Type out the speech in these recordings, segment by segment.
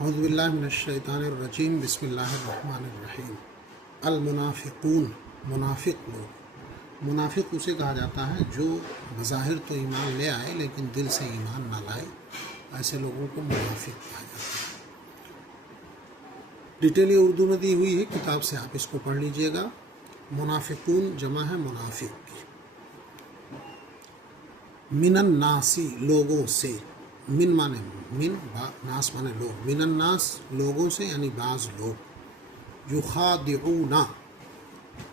اعوذ باللہ من الشیطان الرجیم، بسم اللہ الرحمن الرحیم۔ المنافقون، منافق لوگ۔ منافق اسے کہا جاتا ہے جو بظاہر تو ایمان لے آئے لیکن دل سے ایمان نہ لائے، ایسے لوگوں کو منافق کہا جاتا ہے۔ ڈیٹیل یہ اردو میں دی ہوئی ہے، کتاب سے آپ اس کو پڑھ لیجئے گا۔ منافقون جمع ہے منافق کی۔ من الناسی، لوگوں سے، من مانے من، ناس مانے لوگ، من الناس لوگوں سے یعنی بعض لوگ، یخادعون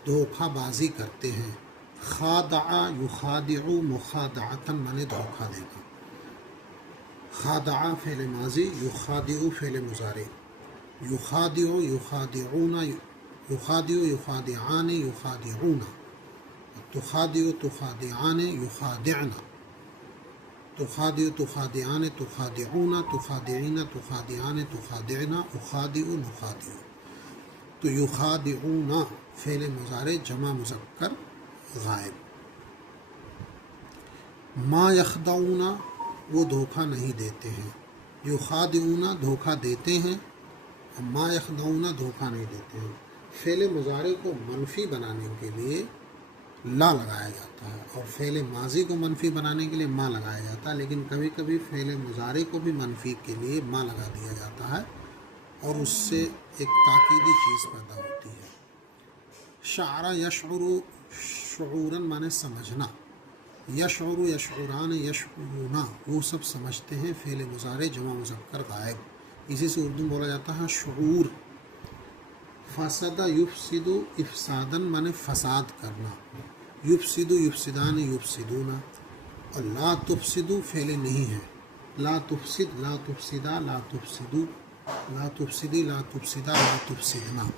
دھوکہ بازی کرتے ہیں، خادع یخادع مخادعتا مانے دھوکہ دینا، خادع فعل ماضی، یخادع فعل مضارع، یخادع یخادعون یخادع یخادعان یخادعون، تخادع تخادعان یخادعن، تخادع تخادعان تخادعون تخادعین تخادعان تخادعن، اخادع نخادع۔ تو یخادعون فعل مضارع جمع مذکر غائب۔ ما یخدعون وہ دھوکہ نہیں دیتے ہیں، یخادعون دھوکہ دیتے ہیں، ما یخدعون دھوکہ نہیں دیتے ہیں۔ فعل مضارع کو منفی بنانے کے لیے لا لگایا جاتا ہے اور فعل ماضی کو منفی بنانے کے لیے ما لگایا جاتا ہے، لیکن کبھی کبھی فعل مضارع کو بھی منفی کے لیے ما لگا دیا جاتا ہے اور اس سے ایک تاکیدی چیز پیدا ہوتی ہے۔ شعر یشعر، شعوراً مانے سمجھنا، یشعر یشعران یشعرون وہ سب سمجھتے ہیں، فعل مضارع جمع مذکر غائب، اسی سے اردو میں بولا جاتا ہے شعور۔ فسد یفسد، افسادن مانے فساد کرنا، یفسد یفسدان یفسدون، اور لا تفسد فعل نہیں ہے، لا تفسد لا تفسدا لا تفسدو، لا تفسدی لا تفسدا لا تفسدنا،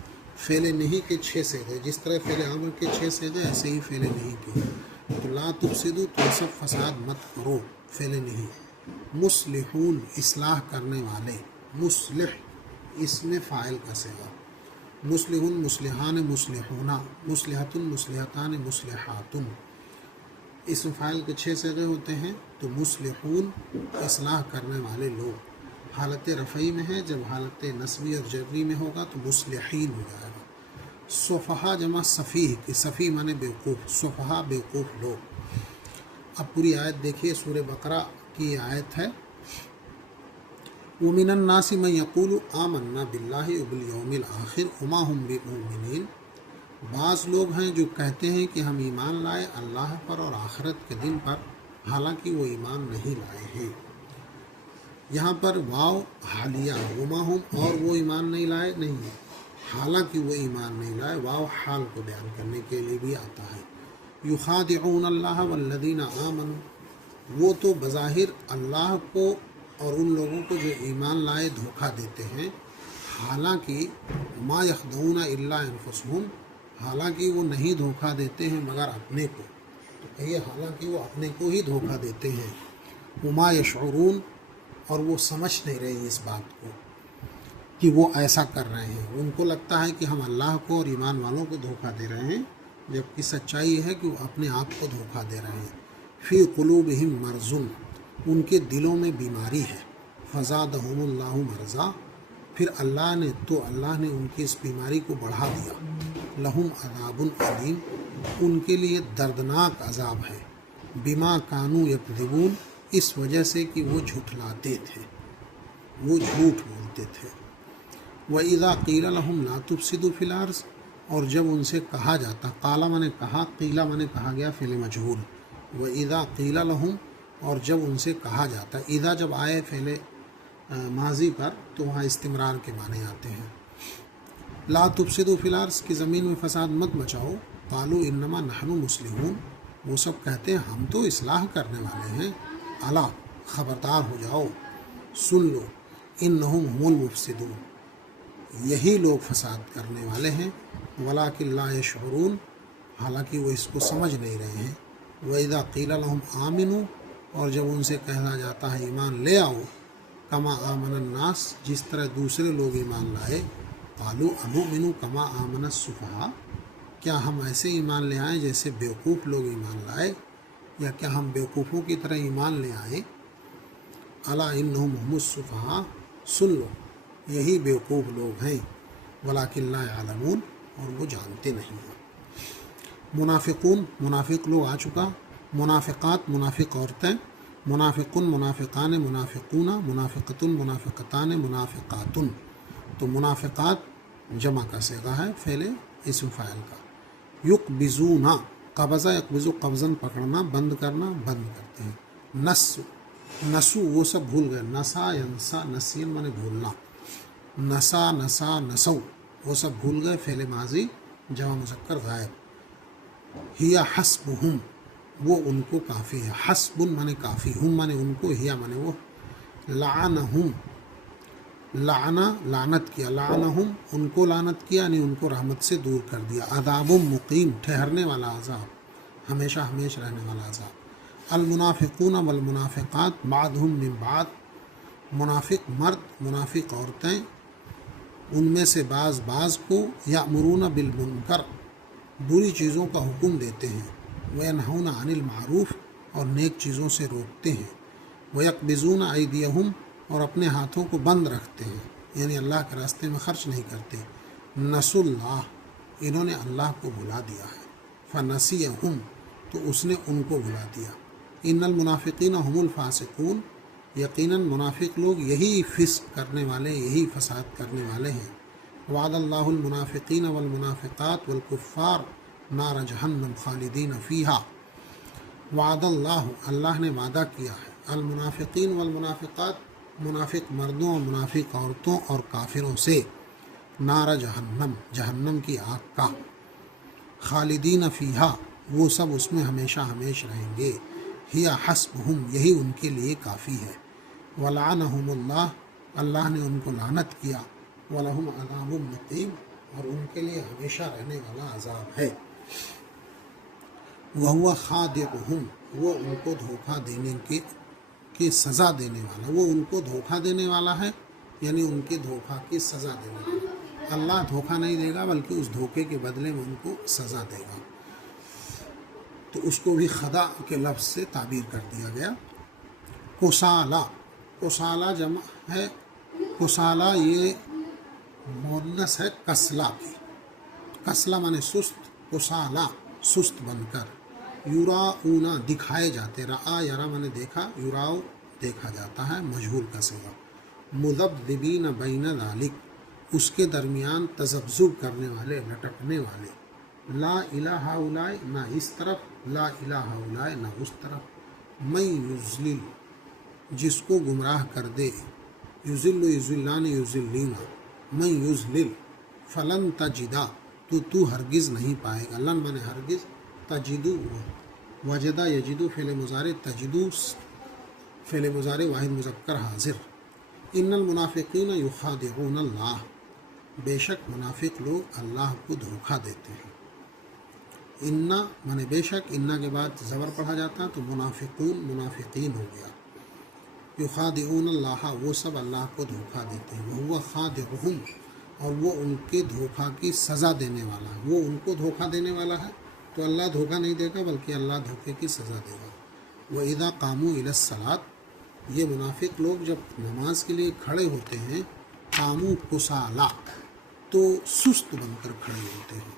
فعل نہیں کے 6 صیغے، جس طرح فعل امر کے 6 صیغے ایسے ہی فعل نہیں کے، تو لا تفسدو تو سب فساد مت کرو، فعل نہیں۔ مصلحون اصلاح کرنے والے، مصلح اس میں فاعل کا صیغہ، مصلحون مصلحان مصلحون، مصلحۃ مصلحتان مصلحات، اس میں فاعل کے 6 صیغے ہوتے ہیں، تو مصلحون اصلاح کرنے والے لوگ، حالت رفعی میں ہے، جب حالت نصبی اور جری میں ہوگا تو مصلحین ہو جائے گا۔ صفحہ جمع صفیح کی، صفیح مانے بیوقوف، صفحہ بیوقوف لوگ۔ اب پوری آیت دیکھیے، سورہ بقرہ کی آیت ہے، وَمِنَ النَّاسِ مَن يَقُولُ آمَنَّا بِاللَّهِ وَبِالْيَوْمِ الْآخِرِ وَمَا هُم بِمُؤْمِنِينَ، بعض لوگ ہیں جو کہتے ہیں کہ ہم ایمان لائے اللہ پر اور آخرت کے دن پر، حالانکہ وہ ایمان نہیں لائے ہیں۔ یہاں پر واو حالیہ، وما ہم اور وہ ایمان نہیں لائے نہیں، حالانکہ وہ ایمان نہیں لائے، واو حال کو بیان کرنے کے لیے بھی آتا ہے۔ یخادعون اللہ والذین آمنوا، وہ تو بظاہر اللہ کو اور ان لوگوں کو جو ایمان لائے دھوکہ دیتے ہیں، حالانکہ ما یخدعون الا انفسہم، حالانکہ وہ نہیں دھوکہ دیتے ہیں مگر اپنے کو، تو کہیے حالانکہ وہ اپنے کو ہی دھوکہ دیتے ہیں۔ وما یشعرون، اور وہ سمجھ نہیں رہے اس بات کو کہ وہ ایسا کر رہے ہیں، ان کو لگتا ہے کہ ہم اللہ کو اور ایمان والوں کو دھوکہ دے رہے ہیں، جبکہ سچائی یہ ہے کہ وہ اپنے آپ کو دھوکہ دے رہے ہیں۔ فی قلوبہم مرض، ان کے دلوں میں بیماری ہے، فزادہم اللہ مرضا، پھر اللہ نے ان کی اس بیماری کو بڑھا دیا۔ لہم عذاب علیم، ان کے لیے دردناک عذاب ہے، بما کانوا یکذبون، اس وجہ سے کہ وہ جھٹلاتے تھے، وہ جھوٹ بولتے تھے۔ وَإِذَا قِيلَ لَهُمْ لَا تُفْسِدُوا فِي الْأَرْضِ، اور جب ان سے کہا جاتا، قالا مانے کہا، قیلا مانے کہا گیا فعل مجہول، وَإِذَا قِيلَ لَهُمْ اور جب ان سے کہا جاتا، اذا جب آئے فعل ماضی پر تو وہاں استمرار کے معنی آتے ہیں۔ لا تفسدوا فی الارض کی زمین میں فساد مت مچاؤ، قالوا انما نحن مصلحون، وہ سب کہتے ہیں ہم تو اصلاح کرنے والے ہیں، الا خبردار ہو جاؤ، سن لو، انہم هم المفسدون، یہی لوگ فساد کرنے والے ہیں، ولکن لا یشعرون، حالانکہ وہ اس کو سمجھ نہیں رہے ہیں۔ وَإِذَا قِيلَ لَهُمْ آمِنُوا اور جب ان سے کہا جاتا ہے ایمان لے آؤ، کما آمن الناس جس طرح دوسرے لوگ ایمان لائے، قالوا انؤمن کما آمن السفہاء، کیا ہم ایسے ایمان لے آئیں جیسے بیوقوف لوگ ایمان لائے، یا کیا ہم بیوقوفوں کی طرح ایمان لے آئیں؟ الا انہم هم السفہاء، سن لو، یہی بیوقوف لوگ ہیں، ولیکن لا یعلمون، اور وہ جانتے نہیں ہیں۔ منافقون منافق لوگ آ چکا، منافقات منافق عورتیں، منافقن منافقان منافقون منافقتن منافقتان منافقاتن، تو منافقات جمع کا صیغہ ہے فعل اسم فاعل کا۔ یقبضون، قبضہ یقبض قبضاً پکڑنا، بند کرنا، بند کرتے ہیں۔ نسو وہ سب بھول گئے، نسا ینسا نسین مانے بھولنا، نسا نسا نسو وہ سب بھول گئے، فعل ماضی جمع مذکر غائب۔ ہی حسبہم وہ ان کو کافی ہے، حسب مانے کافی، ہم مانے ان کو، ہی مانے وہ۔ لعنہم لعنا لعنت کیا، لعنہم ان کو لعنت کیا، یعنی ان کو رحمت سے دور کر دیا۔ عذاب مقیم ٹھہرنے والا عذاب، ہمیشہ ہمیشہ رہنے والا عذاب۔ المنافقون والمنافقات بعضهم من بعض، منافق مرد منافق عورتیں ان میں سے بعض کو، یأمرون بالمنکر بری چیزوں کا حکم دیتے ہیں، وینہون عن المعروف اور نیک چیزوں سے روکتے ہیں، ویقبضون ایدیہم اور اپنے ہاتھوں کو بند رکھتے ہیں، یعنی اللہ کے راستے میں خرچ نہیں کرتے۔ نسوا اللہ انہوں نے اللہ کو بھلا دیا ہے، فنسیہم تو اس نے ان کو بھلا دیا۔ ان المنافقین هم الفاسقون یقیناً منافق لوگ یہی فسق کرنے والے، یہی فساد کرنے والے ہیں۔ وعد اللہ المنافقین والمنافقات والکفار نار جہنم خالدین فیہا، وعد اللہ اللہ نے وعدہ کیا ہے، المنافقین والمنافقات منافق مردوں اور منافق عورتوں اور کافروں سے، نار جہنم جہنم کی آگ کا، خالدین فیہا وہ سب اس میں ہمیشہ ہمیشہ رہیں گے، ہی حسبہم یہی ان کے لیے کافی ہے، ولعنہم اللہ اللہ نے ان کو لعنت کیا، ولہم عذاب مقیم اور ان کے لیے ہمیشہ رہنے والا عذاب ہے۔ وہو خادعہم وہ ان کو دھوکہ دینے کی سزا دینے والا، وہ ان کو دھوکہ دینے والا ہے، یعنی ان کے دھوکہ کی سزا دینے والا۔ اللہ دھوکہ نہیں دے گا بلکہ اس دھوکے کے بدلے میں ان کو سزا دے گا، تو اس کو بھی خدا کے لفظ سے تعبیر کر دیا گیا۔ کسالہ کسالہ جمع ہے، کسالہ یہ مؤنث ہے کسلا کی، کسلا مانے سست، کسالہ سست بن کر، یراؤنا دکھائے جاتے، رآ یرا مانے دیکھا، یراؤ دیکھا جاتا ہے، مجہول کا صیغہ۔ مذبذبین بین ذالک اس کے درمیان تذبذب کرنے والے، لٹکنے والے، لا الہ ہؤلاء نہ اس طرف، لا الہ ہؤلاء نہ اس طرف، من یضلل جس کو گمراہ کر دے، یضل یضلان یضلینا، من یضلل فلن تجدا تو ہرگز نہیں پائے گا، لن مانے ہرگز، تجدو وجدہ یجدو فعل مضارع، تجدو فعل مضارع واحد مذکر حاضر۔ ان المنافقین یخادعون اللہ بے شک منافق لوگ اللہ کو دھوکہ دیتے ہیں۔ انا مانے بے شک، انا کے بعد زبر پڑھا جاتا تو منافقون منافقین ہو گیا۔ یخادعون اللہ وہ سب اللہ کو دھوکہ دیتے ہیں، وہو خادعہم اور وہ ان کے دھوکہ کی سزا دینے والا ہے، وہ ان کو دھوکہ دینے والا ہے، تو اللہ دھوکہ نہیں دے گا بلکہ اللہ دھوکے کی سزا دے گا۔ وَإِذَا قَامُوا إِلَى الصَّلَاةِ یہ منافق لوگ جب نماز کے لیے کھڑے ہوتے ہیں، قاموا کسالى تو سست بن کر کھڑے ہوتے ہیں،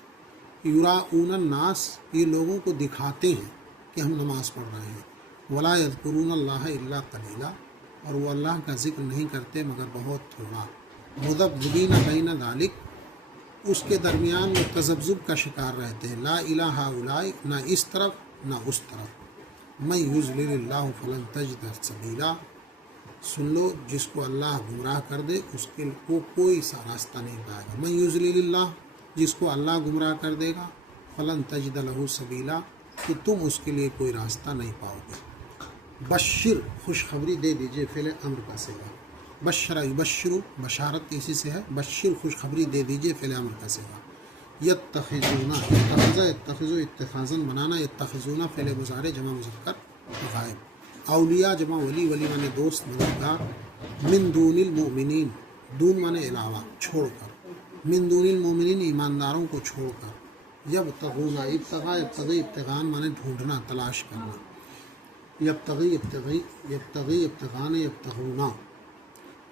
یراؤن الناس یہ لوگوں کو دکھاتے ہیں کہ ہم نماز پڑھ رہے ہیں، ولا یذکرون اللہ الا قلیلا اور وہ اللہ کا ذکر نہیں کرتے مگر بہت تھوڑا، مذبذبین بین ذالک اس کے درمیان وہ تذبذب کا شکار رہتے ہیں، لا الہ ہؤلاء نہ اس طرف نہ اس طرف، من یضلل اللہ فلن تجد سبیلا سن لو جس کو اللہ گمراہ کر دے اس کے کو کوئی سا راستہ نہیں پائے گا، من یضلل اللہ جس کو اللہ گمراہ کر دے گا، فلن تجد لہ سبیلا تو تم اس کے لیے کوئی راستہ نہیں پاؤ گے۔ بشر خوشخبری دے دیجئے فعل امر کا صیغہ، بشر یبشر بشارت اسی سے ہے، بشر خوشخبری دے دیجئے فعل امر کا صیغہ۔ یتخذون اتخذ یتخذ اتخاذا بنانا، یتخذون فعل مضارع جمع مذکر غائب، اولیاء جمع ولی، ولی مانے دوست مددگار، من دون المؤمنین دون مانے علاوہ چھوڑ کر، من دون المؤمنین ایمانداروں کو چھوڑ کر، یبتغون ابتغاء یبتغی ابتغان مانے ڈھونڈنا تلاش کرنا، یبتغی ابتغی یبتغی ابتغان یبتغونا،